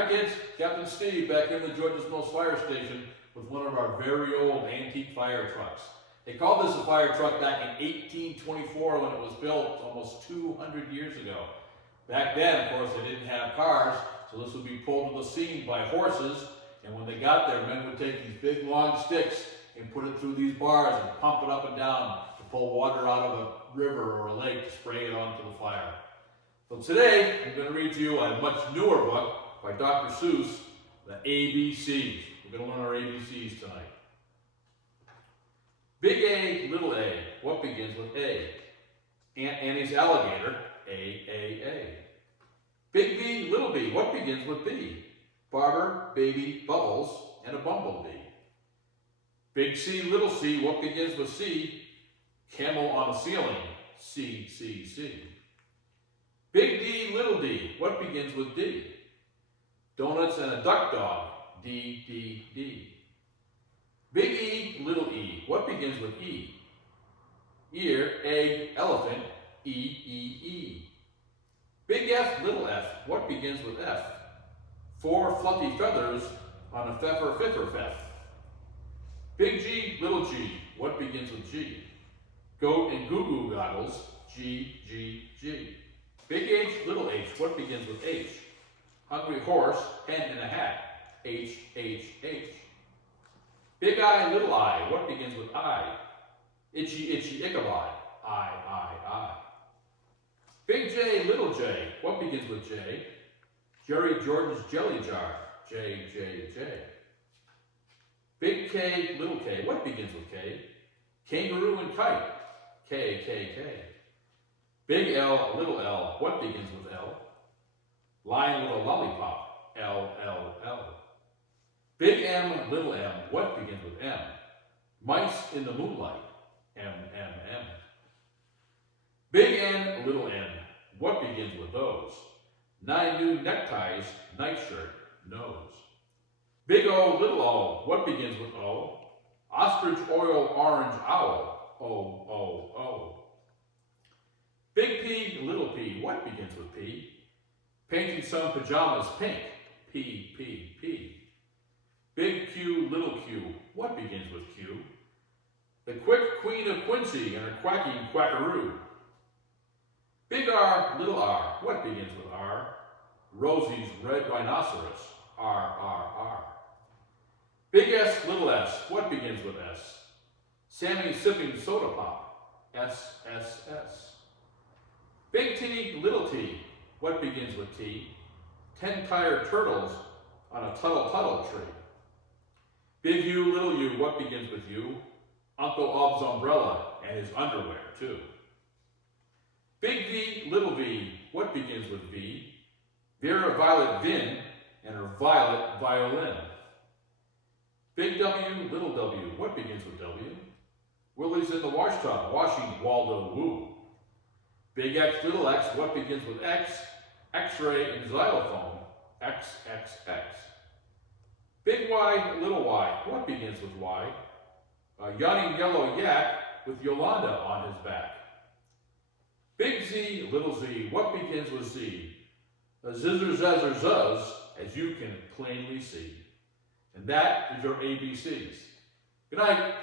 Hi kids, Captain Steve back here in the Georgia's Most Fire Station with one of our very old antique fire trucks. They called this a fire truck back in 1824 when it was built almost 200 years ago. Back then, of course, they didn't have cars, so this would be pulled to the scene by horses, and when they got there, men would take these big long sticks and put it through these bars and pump it up and down to pull water out of a river or a lake to spray it onto the fire. So today, I'm going to read to you a much newer book by Dr. Seuss, the ABCs. We're going to learn our ABCs tonight. Big A, little a, what begins with A? Aunt Annie's alligator, A. Big B, little b, what begins with B? Barber, baby, bubbles, and a bumblebee. Big C, little c, what begins with C? Camel on the ceiling, C. Big D, little d, what begins with D? Donuts and a duck dog, D. Big E, little e, what begins with E? Ear, egg, elephant, E. Big F, little f, what begins with F? 4 fluffy feathers on a fiffer. Big G, little g, what begins with G? Goat and goo-goo goggles, G. Big H, little h, what begins with H? Hungry horse, hen in a hat, H. Big I, little I, what begins with I? Itchy, Ichabod, I. Big J, little j, what begins with J? Jerry Jordan's jelly jar, J. Big K, little k, what begins with K? Kangaroo and kite, K. Big L, little l, what begins with L? Lion with a lollipop, L. Big M, little m, what begins with M? Mice in the moonlight, M. Big N, little n, what begins with those? 9 new neckties, nightshirt, nose. Big O, little o, what begins with O? Ostrich oil orange owl, O. Big P, little p, what begins with P? Painting some pajamas pink, P. Big Q, little q, what begins with Q? The quick queen of Quincy and her quacking quackaroo. Big R, little r, what begins with R? Rosie's red rhinoceros, R. Big S, little s, what begins with S? Sammy sipping soda pop, S. Big T, little t, what begins with T? 10 tired turtles on a tuttle tree. Big U, little u, what begins with U? Uncle Ob's umbrella and his underwear, too. Big V, little v, what begins with V? Vera Violet Vin and her violet violin. Big W, little w, what begins with W? Willie's in the wash tub washing Waldo Woo. Big X, little x, what begins with X? X-ray and xylophone, X. Big Y, little y, what begins with Y? A yawning yellow yak with Yolanda on his back. Big Z, little z, what begins with Z? A zizzer zazzer zuzz, as you can plainly see. And that is your ABCs. Good night.